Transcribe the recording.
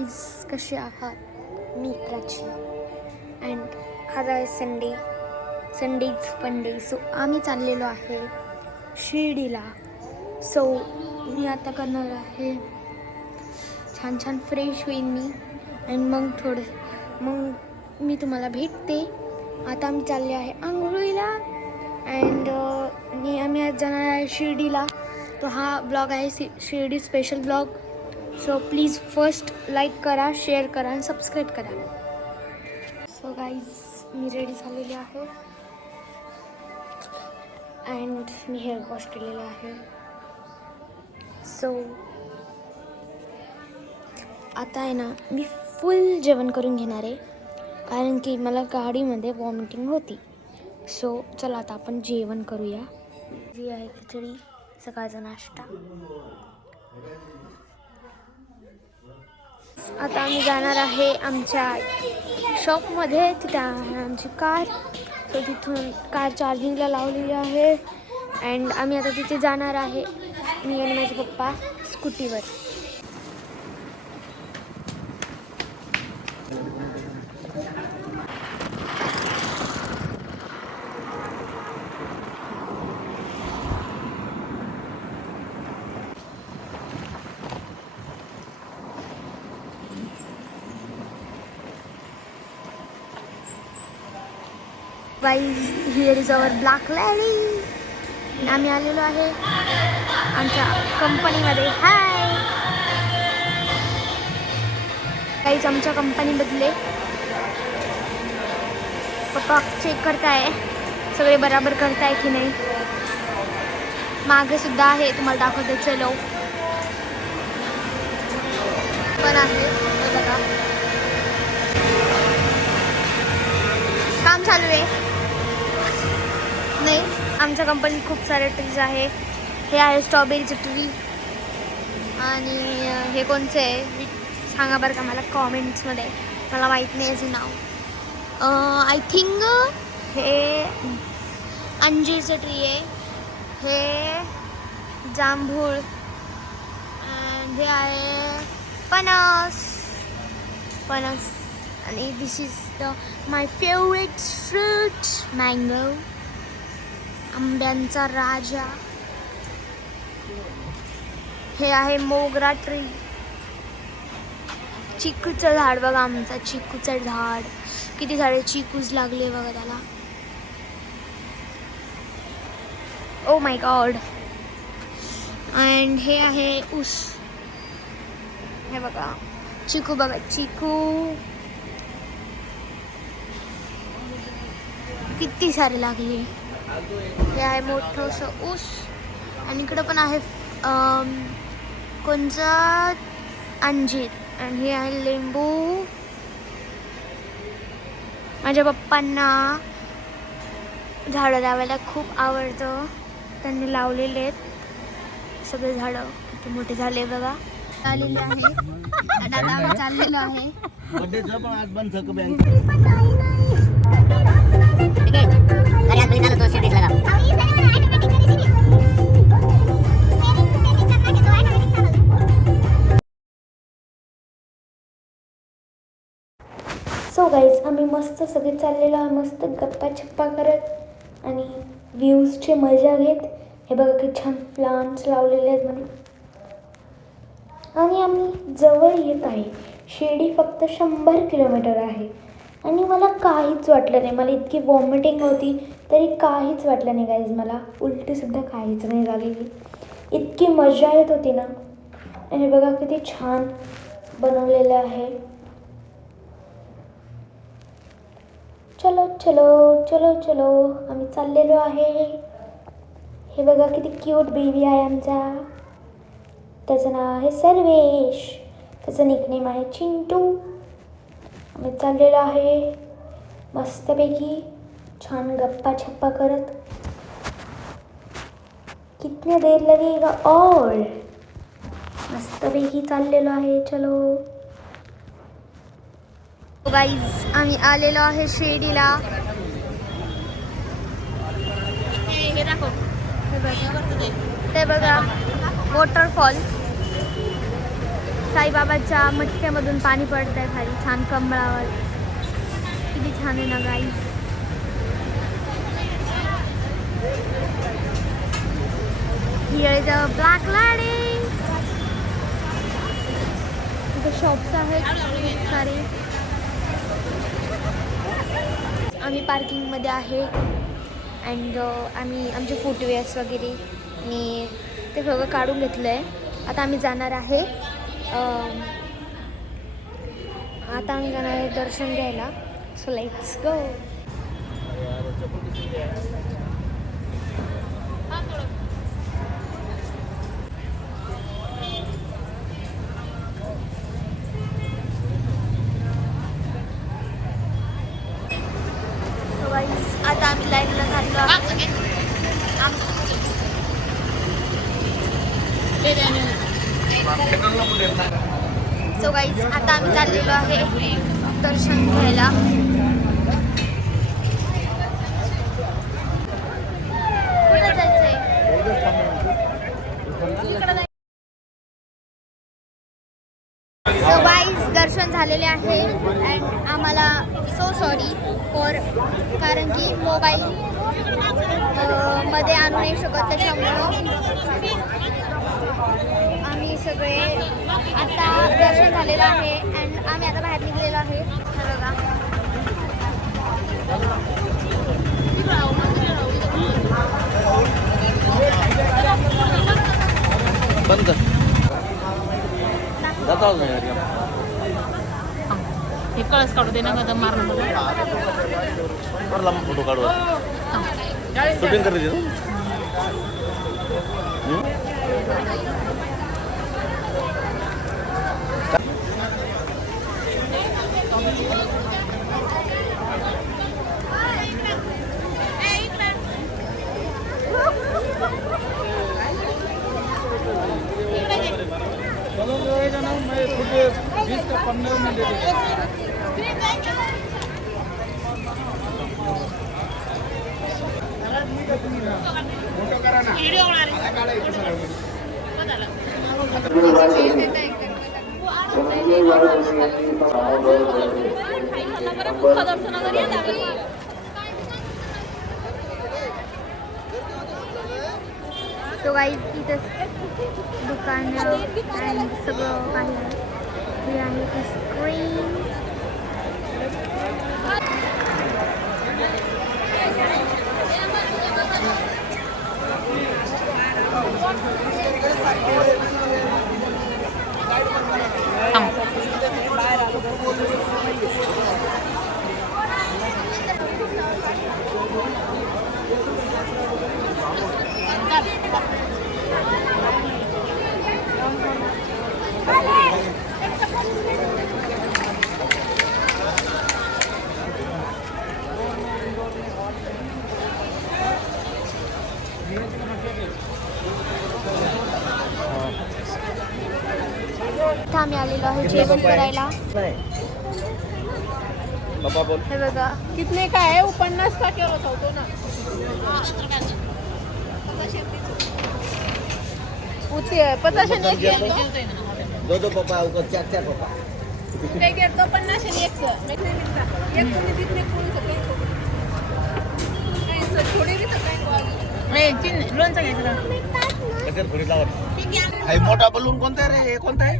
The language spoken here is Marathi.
गाईज, कसे आहात? मी प्राची अँड आज आहे संडेज फंडे. सो आम्ही चाललेलो आहे शिर्डीला. सो मी आता करणार आहे छान छान फ्रेश होईन मी अँड मग मी तुम्हाला भेटते. आता आम्ही चालले आहे आंघोळीला अँड आम्ही आज जाणार आहे शिर्डीला. तो हा ब्लॉग आहे Shirdi special blog. So please first like करा, शेअर करा आणि सबस्क्राईब करा. सो गाईज, मी रेडी झालेली आहे अँड मी हेअर वॉश केलेलं आहे. सो आता आहे ना, मी फुल जेवण करून घेणार आहे कारण की मला गाडीमध्ये वॉमिटिंग होती. सो चला आता आपण जेवण करूया. जी आहे खिचडी, सकाळचा नाश्ता. आता आम्ही जाणार आहे आमच्या शॉपमध्ये. तिथे आहे आमची कार. सो तिथून कार चार्जिंगला लावलेली आहे अँड आम्ही आता तिथे जाणार आहे, मी आणि माझे पप्पा स्कूटीवर. Guys, here is our black lady. आम्ही आलेलो आहे आमच्या कंपनीमध्ये. हाय गाईज, आमच्या कंपनीमधले पप्पा चेक करताय सगळे बराबर करताय की नाही. मागे सुद्धा आहे, तुम्हाला दाखवते. चलो पण आहे बघा, काम चालू आहे. नाही, आमच्या कंपनीत खूप सारे ट्रीज आहे. हे आहे स्ट्रॉबेरीचे ट्री आणि हे कोणचे आहे सांगा बरं का मला कॉमेंट्समध्ये. मला माहीत नाही याचं नाव. आय थिंक हे अंजीरचं ट्री आहे, हे जांभूळ अँड हे आहे फणस आणि this is the my favourite fruit mango, आंब्यांचा राजा. हे आहे मोगरा ट्री. चिकूचं झाड बघा, आमचा चिकूचं झाड. किती सारे चिकूज लागले बघा त्याला. Oh my God. अँड हे आहे ऊस. हे बघा चिकू, बघा चिकू किती सारे लागले. हे आहे मोठंसं ऊस आणि इकडं पण आहे कोणचं अंजीर आणि हे आहे लिंबू. माझ्या पप्पांना झाडं लावायला खूप आवडतं. त्यांनी लावलेले आहेत सगळे झाडं. किती मोठे झाले बघा. आलेले आहे आणि आता आम्ही चाललेलो आहे. सो गाईज, आम्ही मस्त सगळे चाललेलो आहे, मस्त गप्पा छप्पा करत आणि व्ह्यूजची मजा घेत. हे बघा किती छान प्लांट्स लावलेले आहेत म्हणून. आणि आम्ही जवळ येत आहे. शिर्डी फक्त 100 किलोमीटर आहे आणि मला काहीच वाटलं नाही. मला इतकी वॉमिटिंग होती तरी काहीच वाटलं नाही गाईज. मला उलटीसुद्धा काहीच नाही झालेली. इतकी मजा येत होती ना. आणि बघा किती छान बनवलेलं आहे. चलो चलो चलो चलो, आम्ही चाललेलो आहे. हे बघा किती क्यूट बेबी आहे आमचा. त्याचं नाव आहे सर्वेश, त्याचं निकनेम आहे चिंटू. आम्ही चाललेलो आहे मस्तपैकी छान गप्पा छप्पा करत. कितने देर लगेगा और मस्तपैकी चाललेलो आहे. चलो गाईज, आम्ही आलेलो आहे शिर्डीला. ते बघा वॉटरफॉल. साईबाबाच्या मटक्यामधून पाणी पडत आहे खाली छान कमळावर. किती छान आहे ना गाईस. हिअर इज अ ब्लॅक लाडी. इथे शॉप्स आहेत खूप सारे. आम्ही पार्किंगमध्ये आहे अँड आम्ही आमचे फुटवेअर्स वगैरे मी ते सगळं काढून घेतलं आहे. आता आम्ही जाणार आहे दर्शन घ्यायला. So let's go. आता आम्ही लाईनला घातलो. सो गाईज आता आम्ही चाललेलो आहे दर्शन घ्यायला. कुठं जायचंय? सो गाईज दर्शन झालेले आहे अँड आम्हाला सो सॉरी फॉर कारण की मोबाईल मध्ये आणू नाही शकत त्याच्यामुळं आम्ही सगळे आता दर्शन झालेलं आहे अँड आम्ही आता बाहेर निघलेलो आहे. बंद हे कळस काढू दे ना गदम मारणं फोटो काढू शूटिंग कर दे. सो गाईज इथंच दुकान अँड सगळं आहे. हे आहे स्क्रीन. इथं आम्ही आलेलो आहे जेवण करायला. हे बघा कितने का है वो 50 का क्या बताओ तो ना उती है 50 आणि 1 दो पप्पा उको चार पप्पा ते घेत तो 50 आणि 1 एक कोणी जितने कोणी सगळे काय थोडी भी सगळे ए चिन लोणचं घ्यायचं का कशात भरीत लावत. हाय मोठा बलून कोणता आहे रे? हे कोणता आहे?